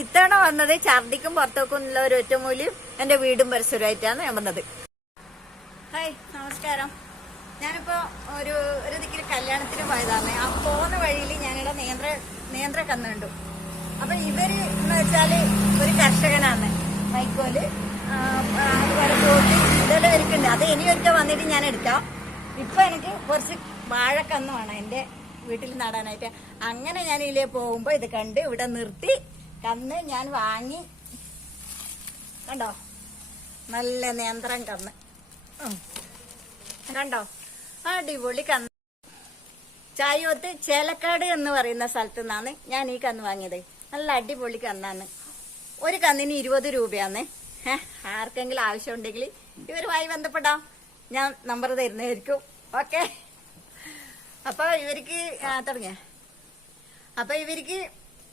ഇത്തവണ വന്നത് ഛർദിക്കും പുറത്തേക്കും ഉള്ള ഒരു ഒറ്റമൂലിയും എന്റെ വീടും പരിസരമായിട്ടാണ് ഞാൻ വന്നത്. ഹായ് നമസ്കാരം. ഞാനിപ്പോ ഒരു ഒരു ദിക്കിൽ കല്യാണത്തിന് പോയതാണ്. ആ പോകുന്ന വഴിയിൽ ഞങ്ങളുടെ നിയന്ത്ര നിയന്ത്ര കന്നുണ്ടു. അപ്പൊ ഇവർ എന്ന് വെച്ചാൽ ഒരു കർഷകനാണ്. വൈക്കോൽ. അതുപോലെ തോട്ടി ഇതെല്ലാം എനിക്കുണ്ട് അത് ഇനി ഒരിക്കൽ വന്നിട്ട് ഞാൻ എടുക്കാം. ഇപ്പൊ എനിക്ക് കുറച്ച് വാഴക്കന്ന് വേണം എന്റെ വീട്ടിൽ നടാനായിട്ട്. അങ്ങനെ ഞാൻ ഇതിലേ പോകുമ്പോ ഇത് കണ്ട് ഇവിടെ നിർത്തി കന്ന് ഞാൻ വാങ്ങി. കണ്ടോ? നല്ല നിയന്ത്രണം കന്ന്. കണ്ടോ? അടിപൊളി കന്ന്. ചായോത്ത് ചേലക്കാട് എന്ന് പറയുന്ന സ്ഥലത്തു നിന്നാണ് ഞാൻ ഈ കന്ന് വാങ്ങിയത്. നല്ല അടിപൊളി കന്നാണ്. ഒരു കന്നിന് ഇരുപത് രൂപയാണ്. ആർക്കെങ്കിലും ആവശ്യമുണ്ടെങ്കിൽ ഇവരുമായി ബന്ധപ്പെടാം. ഞാൻ നമ്പർ തരുന്നതായിരിക്കും. ഓക്കെ. അപ്പൊ ഇവർക്ക് തുടങ്ങിയ. അപ്പൊ ഇവർക്ക്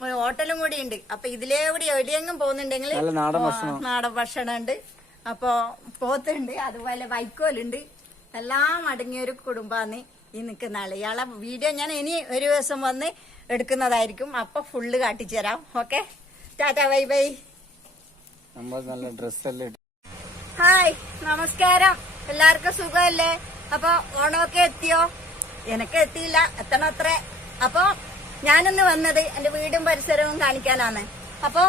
ഹോട്ടലും കൂടി ഉണ്ട് അപ്പൊ ഇതിലേ കൂടി എവിടെയെങ്കിലും പോകുന്നുണ്ടെങ്കിൽ നാടൻ ഭക്ഷണം. ഉണ്ട് അപ്പൊ പോത്തുണ്ട് അതുപോലെ വൈക്കോലുണ്ട്. എല്ലാം അടങ്ങിയ ഒരു കുടുംബാന്ന് ഈ നിൽക്കുന്ന ആൾ. ഇയാളെ വീഡിയോ ഞാൻ ഇനി ഒരു ദിവസം വന്ന് എടുക്കുന്നതായിരിക്കും. അപ്പൊ ഫുള്ള് കാട്ടിച്ചു തരാം. ഓക്കെ? Tata bye bye. നല്ല ഡ്രസ്സല്ലേ ഹായ് നമസ്കാരം. എല്ലാവർക്കും സുഖമല്ലേ? അപ്പൊ ഓണമൊക്കെ എത്തിയോ? എനക്ക് എത്തിയില്ല. എത്തണത്രേ അപ്പൊ ഞാനിന്ന് വന്നത് എന്റെ വീടും പരിസരവും കാണിക്കാനാണ്. അപ്പൊ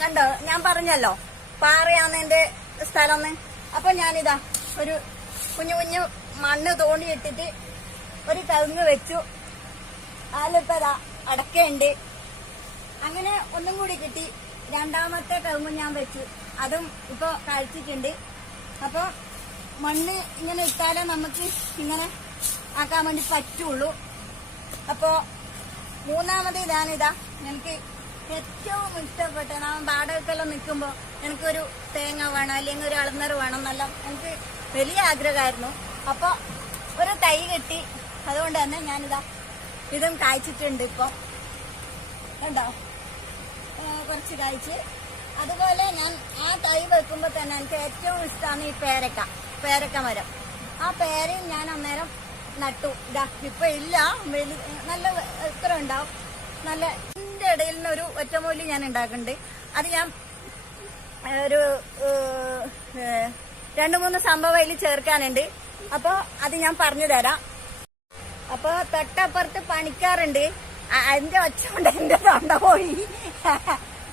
കണ്ടോ ഞാൻ പറഞ്ഞല്ലോ പാറയാണ് എന്റെ സ്ഥലം. അപ്പൊ ഞാനിതാ ഒരു കുഞ്ഞു കുഞ്ഞു മണ്ണ് തോണ്ടി ഇട്ടിട്ട് ഒരു കവുങ്ങ് വെച്ചു. അതിലിപ്പതാ അടക്കയുണ്ട്. അങ്ങനെ ഒന്നും കൂടി കിട്ടി. രണ്ടാമത്തെ കവുങ്ങ് ഞാൻ വെച്ചു. അതും ഇപ്പൊ കഴിച്ചിട്ടുണ്ട് അപ്പൊ മണ്ണ് ഇങ്ങനെ ഇട്ടാലേ നമുക്ക് ഇങ്ങനെ ആക്കാൻ വേണ്ടി പറ്റുള്ളൂ. അപ്പോ മൂന്നാമത് ഇതാണിതാ. എനിക്ക് ഏറ്റവും ഇഷ്ടപ്പെട്ട നാം വാടകയ്ക്കെല്ലാം നിൽക്കുമ്പോൾ എനിക്കൊരു തേങ്ങ വേണം അല്ലെങ്കിൽ ഒരു അളന്നർ വേണം എന്നെല്ലാം എനിക്ക് വലിയ ആഗ്രഹമായിരുന്നു. അപ്പോൾ ഒരു തൈ കെട്ടി. അതുകൊണ്ട് തന്നെ ഞാനിതാ ഇതും കായ്ച്ചിട്ടുണ്ട് ഇപ്പോൾ കണ്ടോ? കുറച്ച് കായ്ച്ച്. അതുപോലെ ഞാൻ ആ തൈ വെക്കുമ്പോൾ തന്നെ എനിക്ക് ഏറ്റവും ഇഷ്ടമാണ് ഈ പേരക്ക പേരക്ക മരം. ആ പേരയും ഞാൻ അന്നേരം നട്ടു. ഇതാ ഇപ്പൊ ഇല്ല. നല്ല എത്ര ഉണ്ടാവും? നല്ല ഇതിന്റെ ഇടയിൽ നിന്ന് ഒരു ഒറ്റമൂലി ഞാൻ ഉണ്ടാക്കുന്നുണ്ട്. അത് ഞാൻ ഒരു രണ്ടു മൂന്ന് സംഭവം അതിൽ ചേർക്കാനുണ്ട്. അപ്പൊ അത് ഞാൻ പറഞ്ഞു തരാം. അപ്പൊ തൊട്ടപ്പുറത്ത് പണിക്കാറുണ്ട് എന്റെ ഒച്ച കൊണ്ട് എന്റെ തൊണ്ട പോയി.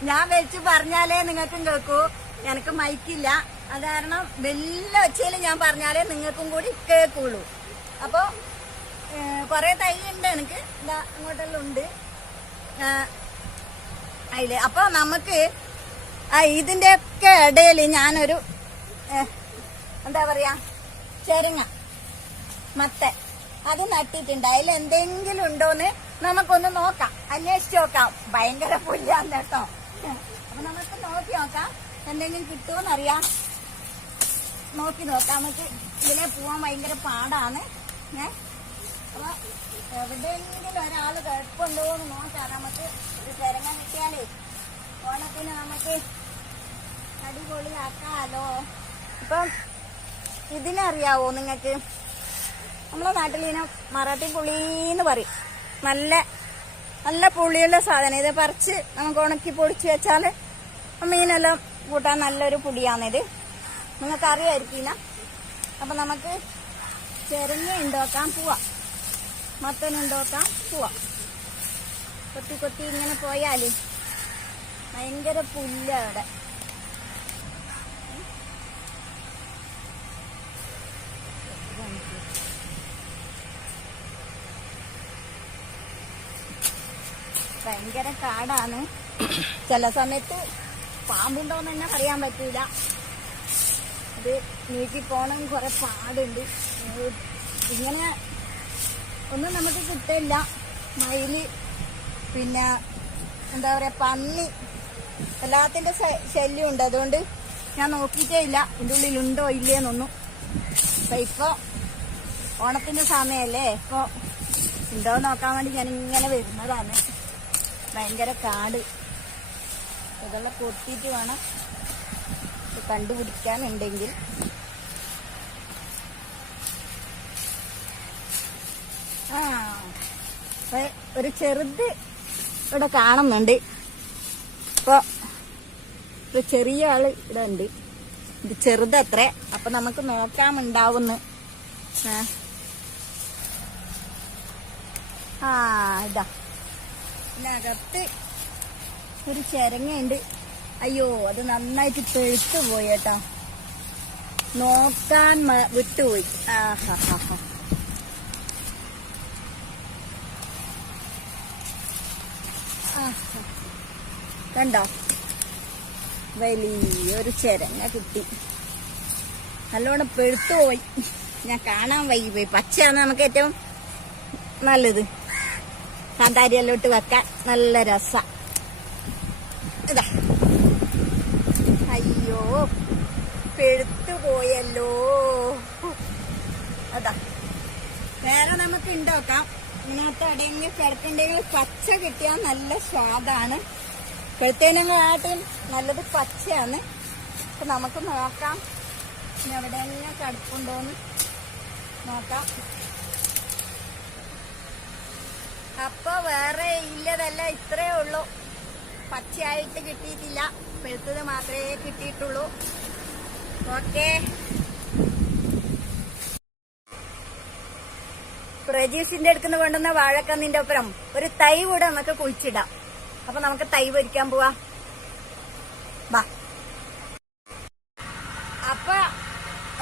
ഞാൻ വെച്ച് പറഞ്ഞാലേ നിങ്ങൾക്കും കേൾക്കൂ. എനിക്ക് മൈക്കില്ല. അത് കാരണം വലിയ ഒച്ചയിൽ ഞാൻ പറഞ്ഞാലേ നിങ്ങൾക്കും കൂടി കേൾക്കുള്ളൂ. അപ്പൊ കുറേ തൈ ഉണ്ട് എനിക്ക് അങ്ങോട്ടെല്ലാം ഉണ്ട് അതിൽ അപ്പൊ നമുക്ക് ആ ഇതിന്റെ ഒക്കെ ഇടയിൽ ഞാനൊരു എന്താ പറയാ ചെരങ്ങ മത്ത അത് നട്ടിട്ടുണ്ട്. അതിൽ എന്തെങ്കിലും ഉണ്ടോന്ന് നമുക്കൊന്ന് നോക്കാം. അന്വേഷിച്ച് നോക്കാം. ഭയങ്കര പുല്ലാന്ന് കേട്ടോ. അപ്പൊ നമുക്ക് നോക്കി നോക്കാം. എന്തെങ്കിലും കിട്ടുമോന്നറിയാം നോക്കി നോക്കാം. നമുക്ക് ഇതിലെ പോവാൻ ഭയങ്കര പാടാണ്. അപ്പൊ എവിടെയെങ്കിലും ഒരാൾ കുഴപ്പമുണ്ടോ എന്ന് നോക്കാം. നമുക്ക് ഒരു തിരങ്ങ കിട്ടിയാലേ ഓണത്തിന് നമുക്ക് അടിപൊളിയാക്കാലോ. ഇപ്പം ഇതിനറിയാവോ നിങ്ങൾക്ക് നമ്മളെ നാട്ടിൽ ഇതിനെ മറാഠി പുളിന്ന് പറയും. നല്ല നല്ല പുളിയുള്ള സാധനം. ഇത് പറിച്ച് നമുക്ക് ഉണക്കി പൊടിച്ച് വെച്ചാൽ മീനെല്ലാം കൂട്ടാൻ നല്ലൊരു പുളിയാണിത്. നിങ്ങൾക്ക് അറിയായിരിക്കില്ല അപ്പം നമുക്ക് ചെരങ്ങ ഉണ്ടാക്കാൻ പോവാം. മത്തൻ ഉണ്ടാക്കാൻ പോവാം. കൊത്തി കൊത്തി ഇങ്ങനെ പോയാൽ ഭയങ്കര പുല്ല അവിടെ. ഭയങ്കര കാടാണ്. ചില സമയത്ത് പാമ്പുണ്ടോന്ന് തന്നെ പറയാൻ പറ്റൂല. ഇത് നീക്കി പോണം കുറെ പാടുണ്ട്. ഇങ്ങനെ ഒന്നും നമുക്ക് കിട്ടില്ല. മയിൽ പിന്നെ എന്താ പറയാ പന്നി എല്ലാത്തിന്റെ ശല്യം ഉണ്ട്. അതുകൊണ്ട് ഞാൻ നോക്കിയിട്ടേ ഇല്ല. ഇതിന്റെ ഉള്ളിൽ ഉണ്ടോ ഇല്ലേന്നൊന്നും അപ്പൊ ഇപ്പൊ ഓണത്തിന്റെ സമയല്ലേ. ഇപ്പൊ ഉണ്ടോ നോക്കാൻ വേണ്ടി ഞാൻ ഇങ്ങനെ വരുന്നതാണ്. ഭയങ്കര കാട്. ഇതെല്ലാം കൊത്തിയിട്ട് വേണം കണ്ടുപിടിക്കാനുണ്ടെങ്കിൽ ആ ഒരു ചെറുത് ഇവിടെ കാണുന്നുണ്ട് അപ്പൊ ഒരു ചെറിയ ആൾ ഇവിടെ ഉണ്ട്. ഇത് ചെറുതത്രേ. അപ്പൊ നമുക്ക് നോക്കാമുണ്ടാവുന്ന്. ആ ഇതാ. ഇതിനകത്ത് ഒരു ചെരങ്ങയുണ്ട്. അയ്യോ അത് നന്നായിട്ട് തെഴുത്തു പോയി കേട്ടോ. നോക്കാൻ വിട്ടുപോയി. ആ ഹാ ഹാ ഹാ ആ, ഹാ. കണ്ടോ? വലിയൊരു ചെരങ്ങ കിട്ടി. നല്ലോണം പെഴുത്തു പോയി. ഞാൻ കാണാൻ വൈകി പോയി. പച്ചയാണ് നമുക്ക് ഏറ്റവും നല്ലത്. കാന്താരിയെല്ലോട്ട് വെക്കാൻ നല്ല രസ. ഇതാ. അയ്യോ പെഴുത്തു പോയല്ലോ. അതാ. വേറെ നമുക്ക് ഉണ്ടാക്കാം ഇതിനകത്ത് എവിടെയെങ്കിലും കിടക്കുണ്ടെങ്കിൽ പച്ച കിട്ടിയാൽ നല്ല സ്വാദാണ്. പെഴുത്തേനങ്ങളായിട്ടും നല്ലത് പച്ചയാണ്. അപ്പൊ നമുക്ക് നോക്കാം. ഇനി തന്നെ കടുപ്പുണ്ടോന്ന് നോക്കാം. അപ്പൊ വേറെ ഇല്ലതല്ല ഇത്രേ ഉള്ളൂ. പച്ചയായിട്ട് കിട്ടിയിട്ടില്ല. പെഴുത്തത് മാത്രമേ കിട്ടിയിട്ടുള്ളൂ. ഓക്കെ. പ്രജീഷിന്റെ അടുക്കുന്ന കൊണ്ടുവന്ന വാഴക്കന്നിന്റെ ഒപ്പരം ഒരു തൈ കൂടെ നമുക്ക് കുഴിച്ചിടാം. അപ്പൊ നമുക്ക് തൈ പൊരിക്കാൻ പോവാ. വാ. അപ്പൊ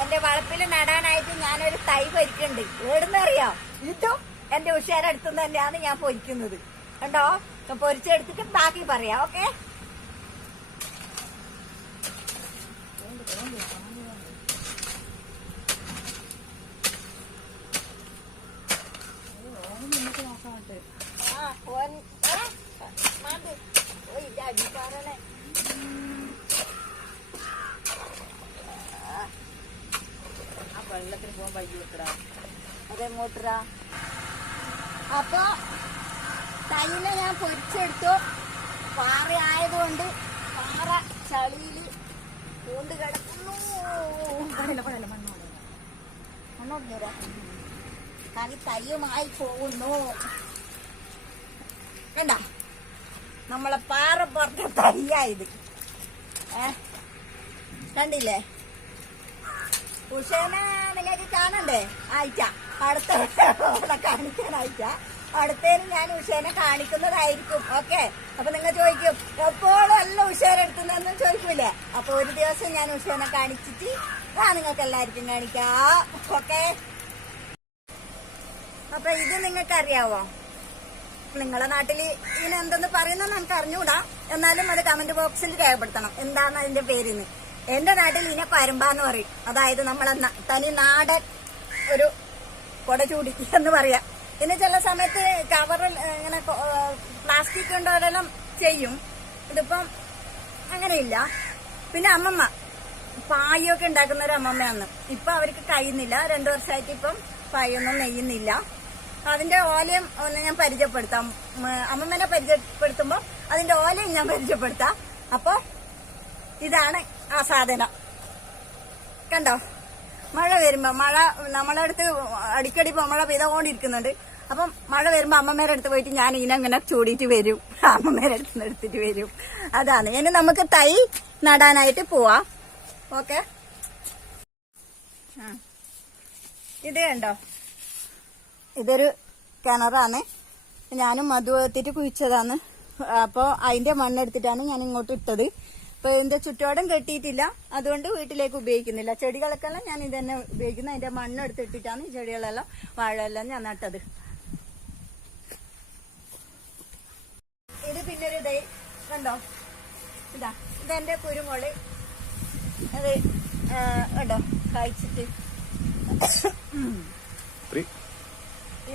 എന്റെ വളപ്പിൽ നടാനായിട്ട് ഞാനൊരു തൈ പൊരിക്കുന്നുണ്ട് എവിടുന്ന് അറിയാം? ഇതും എന്റെ ഉഷാരടുത്തു തന്നെയാണ് ഞാൻ പൊരിക്കുന്നത്. കണ്ടോ? പൊരിച്ചെടുത്തിട്ട് ബാക്കി പറയാം ഓക്കെ ആ ഓൻ ആ, മാണ്ട്. ഓയ്, ഇത് അടിപ്പാറണേ. ആ വെക്കടാ അതെ മൂട്ടറാ അപ്പൊ ഞാൻ പൊരിച്ചെടുത്തു. പാറ ആയതുകൊണ്ട് പാറ ചളിയിൽ പൂണ്ട് കിടക്കുന്നു. കാരണം തയ്യുമായി പോകുന്നു. കണ്ട? നമ്മളെ പാറ പുറത്തെ തയ്യായത് ഏ? കണ്ടില്ലേ? ഉഷേനാ? കാണണ്ടേ? ആയിച്ച അടുത്ത അവിടെ കാണിക്കാൻ ആയിച്ച അടുത്തേന് ഞാൻ ഉഷേനെ കാണിക്കുന്നതായിരിക്കും. ഓക്കെ? അപ്പൊ നിങ്ങൾ ചോദിക്കും എപ്പോഴും അല്ല ഉഷേന എടുത്തുന്നെന്നും ചോദിക്കൂലേ? അപ്പൊ ഒരു ദിവസം ഞാൻ ഉഷേനെ കാണിച്ചിട്ട് ആ നിങ്ങൾക്ക് എല്ലാവർക്കും കാണിക്കാം. ഓക്കെ? അപ്പൊ ഇത് നിങ്ങൾക്ക് അറിയാവോ നിങ്ങളെ നാട്ടിൽ ഇതിനെന്തെന്ന് പറയുന്നത് നമുക്ക് അറിഞ്ഞുകൂടാ. എന്നാലും അത് കമന്റ് ബോക്സിൽ രേഖപ്പെടുത്തണം. എന്താണ് അതിന്റെ പേരിന്ന്? എന്റെ നാട്ടിൽ ഇതിനെ പരമ്പാന്ന് പറയും. അതായത് നമ്മളെ തനി നാടൻ ഒരു കൊടചൂടി എന്ന് പറയാം. പിന്നെ ചില സമയത്ത് കവറിൽ ഇങ്ങനെ പ്ലാസ്റ്റിക് കൊണ്ടോരെല്ലാം ചെയ്യും. ഇതിപ്പം അങ്ങനെയില്ല. പിന്നെ അമ്മമ്മ പായൊക്കെ ഉണ്ടാക്കുന്ന ഒരു അമ്മമ്മയാണ്. ഇപ്പൊ അവർക്ക് കഴിയുന്നില്ല. രണ്ടു വർഷമായിട്ട് ഇപ്പം പായൊന്നും നെയ്യുന്നില്ല. അതിന്റെ ഓലയും ഒന്ന് ഞാൻ പരിചയപ്പെടുത്താം. അമ്മമ്മനെ പരിചയപ്പെടുത്തുമ്പോൾ അതിന്റെ ഓലയും ഞാൻ പരിചയപ്പെടുത്താം. അപ്പൊ ഇതാണ് ആ സാധനം. കണ്ടോ? മഴ വരുമ്പോ മഴ നമ്മളെ അടുത്ത് അടിക്കടി മഴ പെയ്തുകൊണ്ടിരിക്കുന്നുണ്ട് അപ്പം മഴ വരുമ്പോ അമ്മമാരുടെ അടുത്ത് പോയിട്ട് ഞാൻ ഇങ്ങനെ ചൂടിയിട്ട് വരും. അമ്മമാരുടെ അടുത്ത് നിന്ന് എടുത്തിട്ട് വരും. അതാണ്. ഇനി നമുക്ക് തൈ നടാനായിട്ട് പോവാം. ഓക്കെ? ഇത് കണ്ടോ? ഇതൊരു കിണറാണ്. ഞാനും മധു എത്തിയിട്ട് കുഴിച്ചതാണ്. അപ്പോൾ അതിന്റെ മണ്ണെടുത്തിട്ടാണ് ഞാൻ ഇങ്ങോട്ട് ഇട്ടത്. അപ്പൊ ഇതിന്റെ ചുറ്റോടം കെട്ടിയിട്ടില്ല. അതുകൊണ്ട് വീട്ടിലേക്ക് ഉപയോഗിക്കുന്നില്ല. ചെടികളൊക്കെല്ലാം ഞാൻ ഇത് തന്നെ ഉപയോഗിക്കുന്നത് അതിന്റെ മണ്ണെടുത്തിട്ടിട്ടാണ് ഈ ചെടികളെല്ലാം വാഴയെല്ലാം ഞാൻ നട്ടത്. ഇത് പിന്നെ ഒരു ദൈ കണ്ടോ? ഇതാ ഇതെന്റെ കുരുമുളി അത് കണ്ടോ? കായ്ച്ചിട്ട്.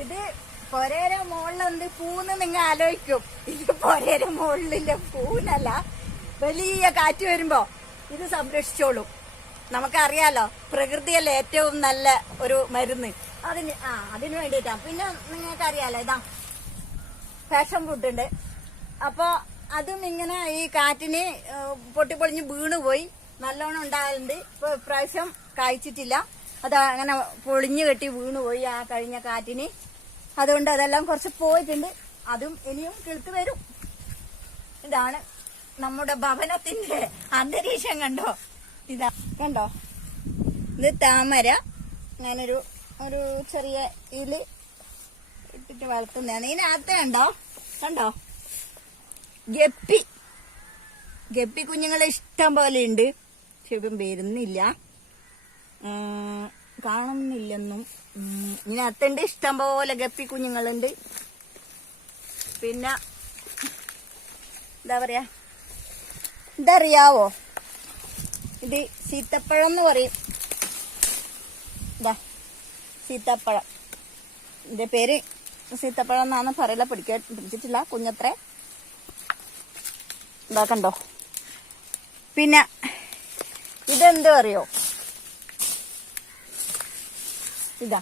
ഇത് പൊരേര മുകളിലെന്ത് പൂന്ന് നിങ്ങൾ ആലോചിക്കും. ഇത് പൊരേര മുകളിലെ പൂനല്ല വലിയ കാറ്റ് വരുമ്പോ ഇത് സംരക്ഷിച്ചോളും. നമുക്കറിയാലോ പ്രകൃതിയല്ല ഏറ്റവും നല്ല ഒരു മരുന്ന്. അതിന് ആ അതിന് വേണ്ടിയിട്ടാ. പിന്നെ നിങ്ങൾക്ക് അറിയാലോ ഇതാ ഫാഷൻ ഫുഡ് ഉണ്ട്. അപ്പോ അതും ഇങ്ങനെ ഈ കാറ്റിന് പൊട്ടിപ്പൊളിഞ്ഞ് വീണുപോയി. നല്ലോണം ഉണ്ടാകലുണ്ട്. ഇപ്പൊ ഇപ്രാവശ്യം കായ്ച്ചിട്ടില്ല. അത് അങ്ങനെ പൊളിഞ്ഞു കെട്ടി വീണുപോയി ആ കഴിഞ്ഞ കാറ്റിന്. അതുകൊണ്ട് അതെല്ലാം കുറച്ച് പോയിട്ടുണ്ട്. അതും ഇനിയും കിളുത്ത് വരും. ഇതാണ് നമ്മുടെ ഭവനത്തിന്റെ അന്തരീക്ഷം കണ്ടോ? ഇതാ കണ്ടോ? ഇത് താമര. ഞാനൊരു ഒരു ചെറിയ ഇൽ ഇട്ടിട്ട് വളർത്തുന്നതാണ്. ഇതിനകത്ത് കണ്ടോ? കണ്ടോ? ഗപ്പി. ഗപ്പി കുഞ്ഞുങ്ങളെ ഇഷ്ടം പോലെ ഉണ്ട്. പക്ഷെ വരുന്നില്ല. കാണുന്നില്ലെന്നും. ഇതിനകത്തുണ്ട് ഇഷ്ടം പോലെ ഗപ്പി കുഞ്ഞുങ്ങളുണ്ട്. പിന്നെ എന്താ പറയാ? ഇതറിയാവോ? ഇത് സീത്തപ്പഴം എന്ന് പറയും. ഇതാ സീത്തപ്പഴം ഇതിന്റെ പേര് സീത്തപ്പഴം എന്നാണ് പറയില്ല പിടിക്കാൻ പിടിച്ചിട്ടില്ല കുഞ്ഞത്രേ. ഇതാക്കണ്ടോ കണ്ടോ. പിന്നെ ഇതെന്തോ അറിയോ? ഇതാ.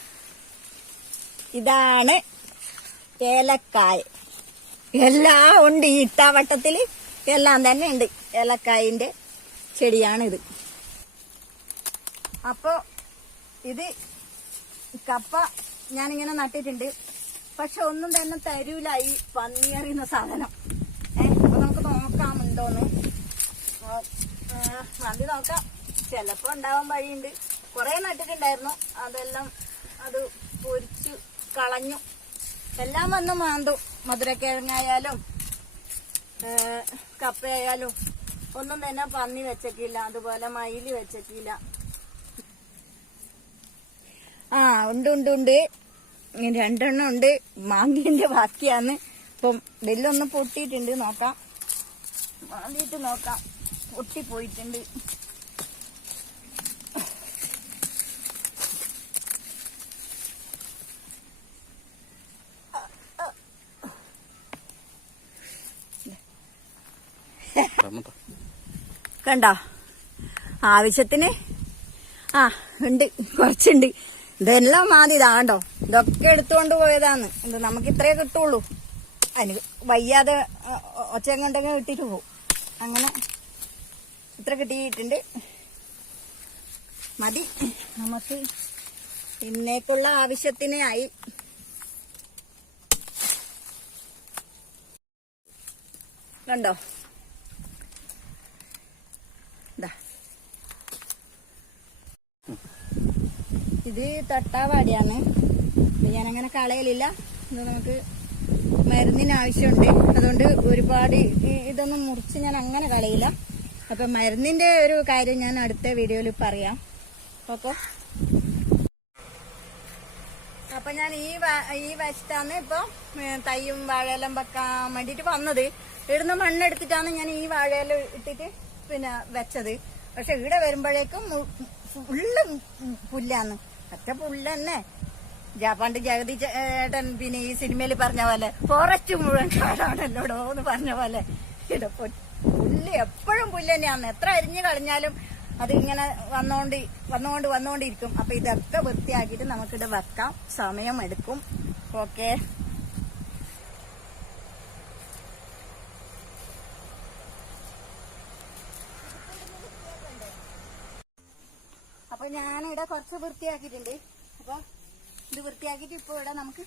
ഇതാണ് ഏലക്കായ. എല്ലാം ഉണ്ട് ഈ ഇട്ടാവട്ടത്തിൽ എല്ലാം തന്നെ ഉണ്ട്. ഏലക്കായിന്റെ ചെടിയാണിത്. അപ്പോൾ ഇത് കപ്പ ഞാനിങ്ങനെ നട്ടിട്ടുണ്ട്. പക്ഷെ ഒന്നും തന്നെ തരൂല ഈ പന്നിയറിയുന്ന സാധനം. ഏഹ് അപ്പൊ നമുക്ക് നോക്കാം വണ്ടി നോക്കാം. ചിലപ്പോ ഉണ്ടാവാൻ വഴിയുണ്ട്. കുറെ നട്ടിട്ടുണ്ടായിരുന്നു. അതെല്ലാം അത് പൊരിച്ചു കളഞ്ഞു. എല്ലാം വന്ന് മാന്തു. മധുരക്കിഴങ്ങായാലും കപ്പയായാലും. ഒന്നും തന്നെ പന്നി വെച്ചേക്കില്ല അതുപോലെ മയിൽ വെച്ചേക്കില്ല. ആ ഉണ്ട് ഉണ്ട് ഉണ്ട്. രണ്ടെണ്ണം ഉണ്ട്. മാങ്ങിന്റെ ബാക്കിയാന്ന് ഇപ്പം ബെല്ലൊന്ന് പൊട്ടിയിട്ടുണ്ട് നോക്കാം. മാന്തിയിട്ട് നോക്കാം. പൊട്ടിപ്പോയിട്ടുണ്ട്. കണ്ടോ? ആവശ്യത്തിന്? ആ ഉണ്ട്. കുറച്ചുണ്ട്. ഇതെല്ലാം മാതി. ഇതാണ്ടോ ഇതൊക്കെ എടുത്തുകൊണ്ട് പോയതാന്ന് ഇത് നമുക്ക് ഇത്രേ കിട്ടുള്ളൂ. അതിന് വയ്യാതെ ഒച്ച കണ്ടെങ്കിൽ കിട്ടിട്ട് പോകും അങ്ങനെ ഇത്ര കിട്ടിയിട്ടുണ്ട്. മതി. നമുക്ക് ഇന്നേക്കുള്ള ആവശ്യത്തിന് ആയി. കണ്ടോ? ഇത് തൊട്ടാവാടിയാണ്. ഞാനങ്ങനെ കളയലില്ല. ഇത് നമുക്ക് മരുന്നിന് ആവശ്യമുണ്ട്. അതുകൊണ്ട് ഒരുപാട് ഇതൊന്നും മുറിച്ച് ഞാൻ അങ്ങനെ കളയില്ല. അപ്പൊ മരുന്നിന്റെ ഒരു കാര്യം ഞാൻ അടുത്ത വീഡിയോയിൽ പറയാം. ഓക്കെ അപ്പൊ ഞാൻ ഈ ഈ വശത്താണ് ഇപ്പൊ തയ്യും വാഴയെല്ലാം വാഴയിലും വെക്കാൻ വേണ്ടിട്ട് വന്നത്. ഇവിടുന്ന് മണ്ണെടുത്തിട്ടാണ് ഞാൻ ഈ വാഴയെല്ലാം ഇട്ടിട്ട് പിന്നെ വെച്ചത്. പക്ഷെ ഇവിടെ വരുമ്പോഴേക്കും ഫുള്ള് പുല്ലാന്ന്. ഒറ്റ പുല്ല് തന്നെ ജാ- പണ്ട് ജഗതി ചേട്ടൻ പിന്നെ ഈ സിനിമയിൽ പറഞ്ഞ പോലെ ഫോറസ്റ്റ് മുഴുവൻ കാടാണല്ലോടോ എന്ന് പറഞ്ഞ പോലെ. പുല്ല് എപ്പോഴും പുല്ല് തന്നെയാണ് എത്ര അരിഞ്ഞു കളഞ്ഞാലും അത് ഇങ്ങനെ വന്നോണ്ട് വന്നുകൊണ്ട് വന്നുകൊണ്ടിരിക്കും അപ്പൊ ഇതൊക്കെ വൃത്തിയാക്കിയിട്ട് നമുക്കിത് വെക്കാം. സമയം എടുക്കും. ഓക്കെ. അപ്പൊ ഞാനിവിടെ കുറച്ച് വൃത്തിയാക്കിയിട്ടുണ്ട്. അപ്പൊ ഇത് വൃത്തിയാക്കിയിട്ട് ഇപ്പൊ ഇവിടെ നമുക്ക്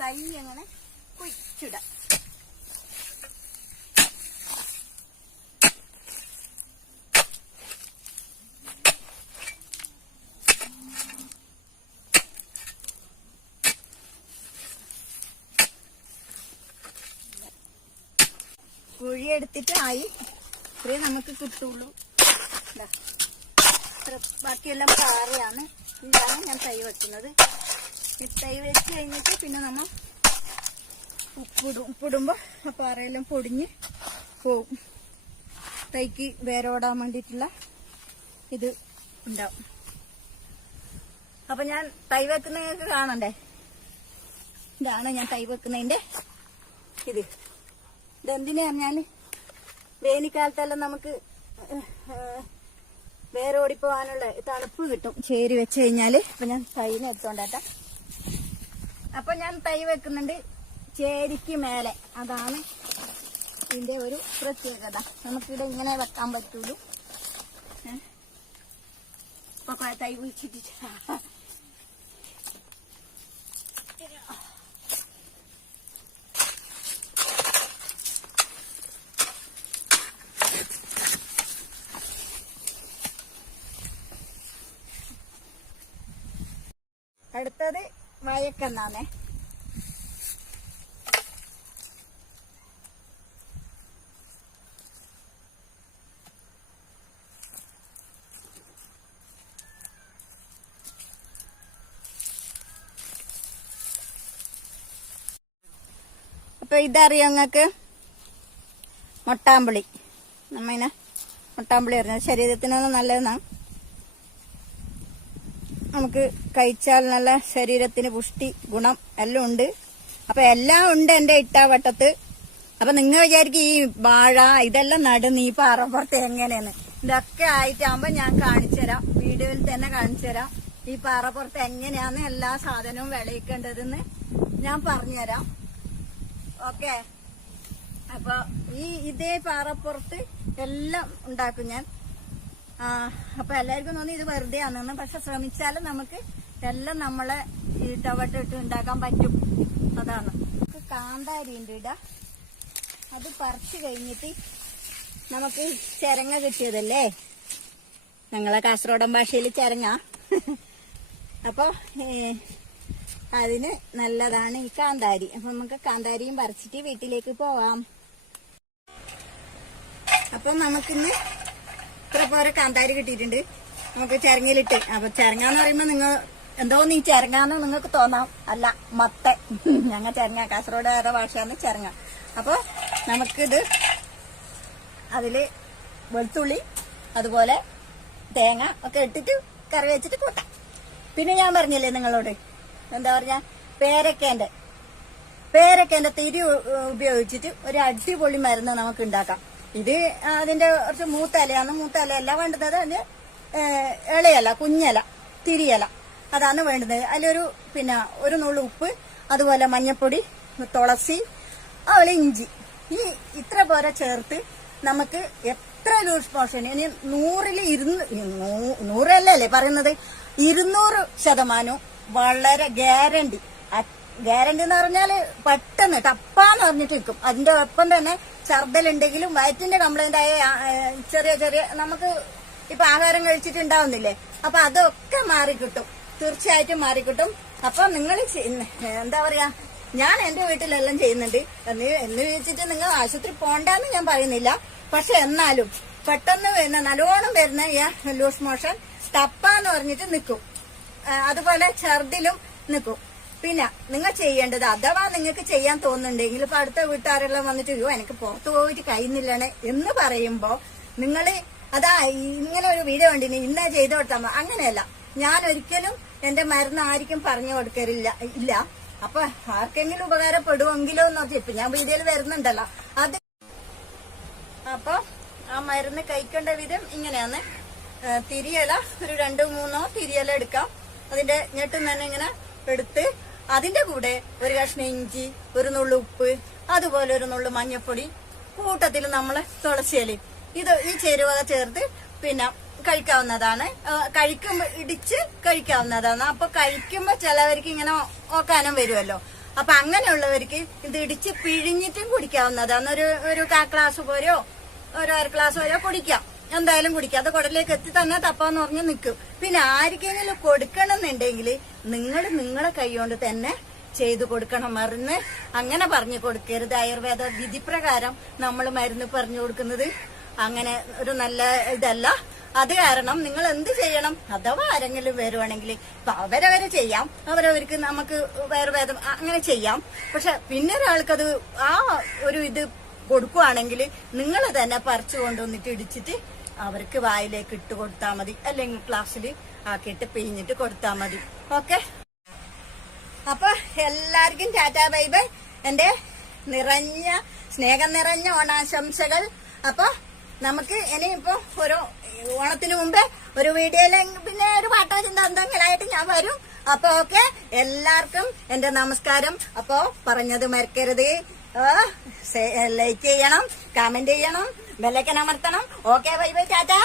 തൈ അങ്ങനെ കുഴിച്ചിടാം. കുഴി എടുത്തിട്ടായി ഇത്രേ നമുക്ക് കിട്ടുള്ളൂ. ബാക്കിയെല്ലാം പാറയാണ്. ഇതാണ് ഞാൻ തൈ വെക്കുന്നത്. ഈ തൈ വെച്ച് കഴിഞ്ഞിട്ട് പിന്നെ നമ്മൾ ഉപ്പിടും. ഉപ്പിടുമ്പോ ആ പാറയെല്ലാം പൊടിഞ്ഞ് പോവും. തൈക്ക് വേരോടാൻ വേണ്ടിയിട്ടുള്ള ഇത് ഉണ്ടാവും. അപ്പൊ ഞാൻ തൈ വെക്കുന്ന നിങ്ങൾക്ക് കാണണ്ടേ? ഇതാണ് ഞാൻ തൈ വെക്കുന്നതിന്റെ ഇത്. ഇതെന്തിനാ പറഞ്ഞാൽ വേനൽക്കാലത്തെല്ലാം നമുക്ക് വേരോടിപ്പോവാനുള്ള തണുപ്പ് കിട്ടും. ചേരി വെച്ച് കഴിഞ്ഞാൽ. അപ്പൊ ഞാൻ തൈനെ എടുത്തോണ്ടാട്ട അപ്പൊ ഞാൻ തൈ വെക്കുന്നുണ്ട്. ചേരിക്ക് മേലെ. അതാണ് ഇതിന്റെ ഒരു പ്രത്യേകത. നമുക്കിവിടെ ഇങ്ങനെ വെക്കാൻ പറ്റുള്ളൂ? ഇപ്പൊ തൈ കുഴിച്ചിട്ട് വയക്കെന്നാണേ അപ്പൊ ഇതറിയോ നിങ്ങക്ക് മൊട്ടാമ്പുളി. നമ്മ മൊട്ടാമ്പുളി അറിഞ്ഞത്. ശരീരത്തിനൊന്നും നല്ലതെന്നാണ് നമുക്ക് കഴിച്ചാൽ നല്ല ശരീരത്തിന് പുഷ്ടി ഗുണം എല്ലാം ഉണ്ട്. അപ്പൊ എല്ലാം ഉണ്ട് എന്റെ ഇട്ടാവട്ടത്ത്. അപ്പൊ നിങ്ങൾ വിചാരിക്കും ഈ വാഴ ഇതെല്ലാം നടുന്ന് ഈ പാറപ്പുറത്ത് എങ്ങനെയെന്ന്. ഇതൊക്കെ ആയിട്ടാകുമ്പോ ഞാൻ കാണിച്ചു തരാം. വീഡിയോയിൽ തന്നെ കാണിച്ചു തരാം. ഈ പാറപ്പുറത്ത് എങ്ങനെയാന്ന് എല്ലാ സാധനവും വിളയിക്കേണ്ടതെന്ന് ഞാൻ പറഞ്ഞുതരാം. ഓക്കെ? അപ്പൊ ഈ ഇതേ പാറപ്പുറത്ത് എല്ലാം ഉണ്ടാക്കും ഞാൻ. അപ്പൊ എല്ലാവർക്കും തോന്നി ഇത് വെറുതെ ആണെന്ന്. പക്ഷെ ശ്രമിച്ചാലും നമുക്ക് എല്ലാം നമ്മളെ ഈ ടവട്ടിട്ട് ഉണ്ടാക്കാൻ പറ്റും. അതാണ്. നമുക്ക് കാന്താരി ഉണ്ട് ഇട. അത് പറിച്ചു കഴിഞ്ഞിട്ട് നമുക്ക് ചിരങ്ങ കിട്ടിയതല്ലേ? ഞങ്ങളെ കാസർഗോഡൻ ഭാഷയിൽ ചിരങ്ങ. അപ്പൊ ഏ, അതിന് നല്ലതാണ് ഈ കാന്താരി. അപ്പൊ നമുക്ക് കാന്താരിയും പറിച്ചിട്ട് വീട്ടിലേക്ക് പോവാം. അപ്പൊ നമുക്കിന്ന് ഇത്ര പോരെ കാന്താരി കിട്ടിയിട്ടുണ്ട്. നമുക്ക് ചിരങ്ങയിലിട്ട് അപ്പൊ ചിരങ്ങാന്ന് പറയുമ്പോ നിങ്ങൾ എന്തോ നീ ചിരങ്ങാന്ന് നിങ്ങൾക്ക് തോന്നാം. അല്ല മത്ത. ഞങ്ങൾ ചിരങ്ങ. കാസർഗോഡ് ഏറെ ഭാഷയാണ് ചിരങ്ങ. അപ്പൊ നമുക്കിത് അതിൽ വെളുത്തുള്ളി അതുപോലെ തേങ്ങ ഒക്കെ ഇട്ടിട്ട് കറി വെച്ചിട്ട് കൂട്ടാം. പിന്നെ ഞാൻ പറഞ്ഞില്ലേ നിങ്ങളോട്? എന്താ പറഞ്ഞ? പേരക്കേന്റെ. പേരക്കേന്റെ തിരി ഉപയോഗിച്ചിട്ട് ഒരു അടിപൊളി മരുന്ന് നമുക്ക് ഉണ്ടാക്കാം. ഇത് അതിന്റെ കുറച്ച് മൂത്തലയാണ് മൂത്തലയല്ല വേണ്ടുന്നത്. അതിന് ഇളയല കുഞ്ഞല തിരിയല. അതാണ് വേണ്ടുന്നത്. അതിലൊരു പിന്നെ ഒരു നുള്ളു ഉപ്പ് അതുപോലെ മഞ്ഞപ്പൊടി തുളസി അതുപോലെ ഇഞ്ചി. ഈ ഇത്ര പോരെ ചേർത്ത് നമുക്ക് എത്ര ലൂസ് മോഷൻ? ഇനി നൂറിൽ ഇരുന്ന് നൂറല്ലേ പറയുന്നത്? ഇരുന്നൂറ് ശതമാനവും വളരെ ഗ്യാരണ്ടി. ഗ്യാരണ്ടി എന്ന് പറഞ്ഞാൽ പെട്ടെന്ന് ടപ്പാന്ന് പറഞ്ഞിട്ട് നിൽക്കും. അതിന്റെ ഒപ്പം തന്നെ ഛർദലുണ്ടെങ്കിലും വയറ്റിന്റെ കംപ്ലൈന്റ് ആയ ചെറിയ ചെറിയ നമുക്ക് ഇപ്പൊ ആഹാരം കഴിച്ചിട്ടുണ്ടാവുന്നില്ലേ? അപ്പൊ അതൊക്കെ മാറിക്കിട്ടും. തീർച്ചയായിട്ടും മാറിക്കിട്ടും. അപ്പൊ നിങ്ങൾ എന്താ പറയാ? ഞാൻ എന്റെ വീട്ടിലെല്ലാം ചെയ്യുന്നുണ്ട്. എന്ന് എന്ന് ചോദിച്ചിട്ട് നിങ്ങൾ ആശുപത്രി പോണ്ടെന്ന് ഞാൻ പറയുന്നില്ല. പക്ഷെ എന്നാലും പെട്ടെന്ന് വരുന്ന നല്ലോണം വരുന്ന ലൂസ് മോഷൻ തപ്പാന്ന് പറഞ്ഞിട്ട് നിൽക്കും അതുപോലെ ഛർദിലും നിൽക്കും പിന്നെ നിങ്ങൾ ചെയ്യേണ്ടത് അഥവാ നിങ്ങൾക്ക് ചെയ്യാൻ തോന്നുന്നുണ്ടെങ്കിൽ ഇപ്പൊ അടുത്ത വീട്ടുകാരെല്ലാം വന്നിട്ട് അയ്യോ എനിക്ക് പുറത്തു പോയിട്ട് കഴിയുന്നില്ലേ എന്ന് പറയുമ്പോ നിങ്ങൾ അതാ ഇങ്ങനെ ഒരു വീഡിയോ ഉണ്ടിനി ഇന്ന ചെയ്തു കൊടുത്താൽ അങ്ങനെയല്ല. ഞാൻ ഒരിക്കലും എന്റെ മരുന്ന് ആർക്കും പറഞ്ഞു കൊടുക്കലില്ല ഇല്ല. അപ്പൊ ആർക്കെങ്കിലും ഉപകാരപ്പെടുമെങ്കിലോ എന്ന് നോക്കി ഇപ്പൊ ഞാൻ വീഡിയോയിൽ വരുന്നുണ്ടല്ലോ. അത് അപ്പൊ ആ മരുന്ന് കഴിക്കേണ്ട വിധം ഇങ്ങനെയാണ്. തിരിയല ഒരു രണ്ടോ മൂന്നോ തിരിയല എടുക്കാം. അതിന്റെ ഞെട്ടും തന്നെ ഇങ്ങനെ എടുത്ത് അതിന്റെ കൂടെ ഒരു കഷ്ണം ഇഞ്ചി ഒരു നുള്ളു ഉപ്പ് അതുപോലെ ഒരു നുള്ളു മഞ്ഞപ്പൊടി കൂട്ടത്തിൽ നമ്മൾ തുളസിയലി ഇത് ഈ ചേരുവക ചേർത്ത് പിന്നെ കഴിക്കാവുന്നതാണ്. കഴിക്കുമ്പോൾ കഴിക്കുമ്പോ ഇടിച്ച് കഴിക്കാവുന്നതാണ്. അപ്പൊ കഴിക്കുമ്പോ ചിലവർക്ക് ഇങ്ങനെ ഓക്കാനം വരുമല്ലോ. അപ്പൊ അങ്ങനെയുള്ളവർക്ക് ഇത് ഇടിച്ച് പിഴിഞ്ഞിട്ടും കുടിക്കാവുന്നതാണ്. ഒരു ഒരു കാ ഗ്ലാസ് പോരോ ഒരു അര ക്ലാസ് പോരോ കുടിക്കാം. എന്തായാലും കുടിക്കും അത് കുടലിലേക്ക് എത്തി തന്നെ തപ്പാന്ന് പറഞ്ഞ് നിൽക്കും പിന്നെ ആർക്കെങ്കിലും കൊടുക്കണമെന്നുണ്ടെങ്കിൽ നിങ്ങൾ നിങ്ങളെ കൈകൊണ്ട് തന്നെ ചെയ്തു കൊടുക്കണം. മരുന്ന് അങ്ങനെ പറഞ്ഞു കൊടുക്കരുത്. ആയുർവേദ വിധിപ്രകാരം നമ്മൾ മരുന്ന് പറഞ്ഞു കൊടുക്കുന്നത് അങ്ങനെ ഒരു നല്ല ഇതല്ല. അത് കാരണം നിങ്ങൾ എന്ത് ചെയ്യണം? അഥവാ ആരെങ്കിലും വരുവാണെങ്കിൽ ഇപ്പൊ അവരവരെ ചെയ്യാം. അവരവർക്ക് നമുക്ക് വേറെ വേദം അങ്ങനെ ചെയ്യാം. പക്ഷെ പിന്നെ ഒരാൾക്കത് ആ ഒരു ഇത് കൊടുക്കുവാണെങ്കിൽ നിങ്ങൾ തന്നെ പറിച്ചു കൊണ്ടുവന്നിട്ട് ഇടിച്ചിട്ട് അവർക്ക് വായിലേക്ക് ഇട്ട് കൊടുത്താൽ മതി. അല്ലെങ്കിൽ ക്ലാസ്സിൽ ആക്കിയിട്ട് പിഴിഞ്ഞിട്ട് കൊടുത്താൽ മതി. ഓക്കെ അപ്പൊ എല്ലാവർക്കും ടാറ്റാ ബൈ ബൈ. എന്റെ നിറഞ്ഞ സ്നേഹം നിറഞ്ഞ ഓണാശംസകൾ. അപ്പൊ നമുക്ക് ഇനിയിപ്പോ ഒരു ഓണത്തിന് മുമ്പ് ഒരു വീഡിയോയിൽ പിന്നെ ഒരു പാട്ടോ ചിന്ത എന്തെങ്കിലായിട്ട് ഞാൻ വരും. അപ്പൊ ഓക്കെ? എല്ലാവർക്കും എന്റെ നമസ്കാരം. അപ്പോ പറഞ്ഞത് മറക്കരുത്. ലൈക്ക് ചെയ്യണം കമന്റ് ചെയ്യണം. ബെല്ലൈക്കൻ അമർത്തണം ഓക്കെ ബൈ ബൈ ടാറ്റാ